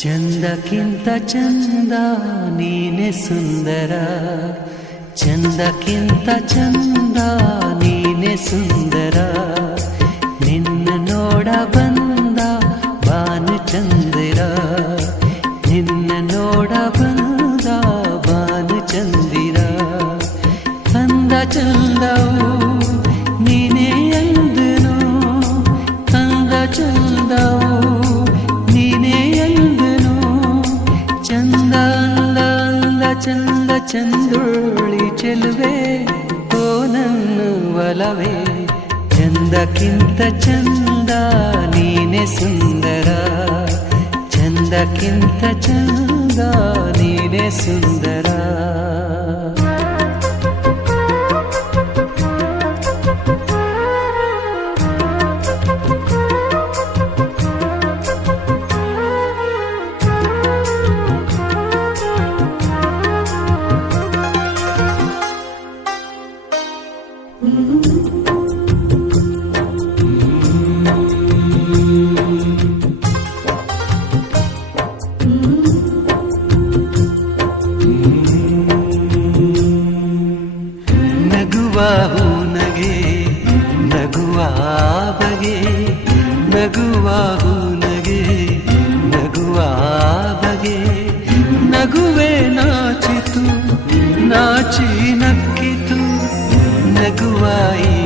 ಚಂದಕ್ಕಿಂತ ಚಂದ ನೀನೆ ಸುಂದರ, ಚಂದಕ್ಕಿಂತ ಚಂದ ನೀನೆ ಸುಂದರ. ನಿನ್ನ ನೋಡ ಬಂದ ಬಾನು ಚಂದಿರ, ನಿನ್ನ ನೋಡ ಬಂದ ಬಾನು ಚಂದಿರ. ಅಂದ ಚಂದವು ನೀನೇ ಎಂದನು, ಅಂದ ಚಂದವು ನೀನೇ ಎಂದನು. ಚಂದ ಅಂದ ಅಂದ ಚಂದ ಚಂದುಳ್ಳಿ ಚೆಲುವೆ ಓ ನನ್ನ ಒಲವೇ. ಚಂದಕ್ಕಿಂತ ಚಂದ ನೀನೆ ಸುಂದರ, ಚಂದಕ್ಕಿಂತ ಚಂದ ನೀನೆ ಸುಂದರ. ನಗುವಾಹು ನಗೆ ನಗುವ ಬಗೆ, ನಗುವಾಹು ನಗೆ ನಗುವ ಬಗೆ. ನಗುವೆ ನಾಚಿತು ನಾಚಿ ನಕ್ಕಿತು, ನಗುವಾಯಿ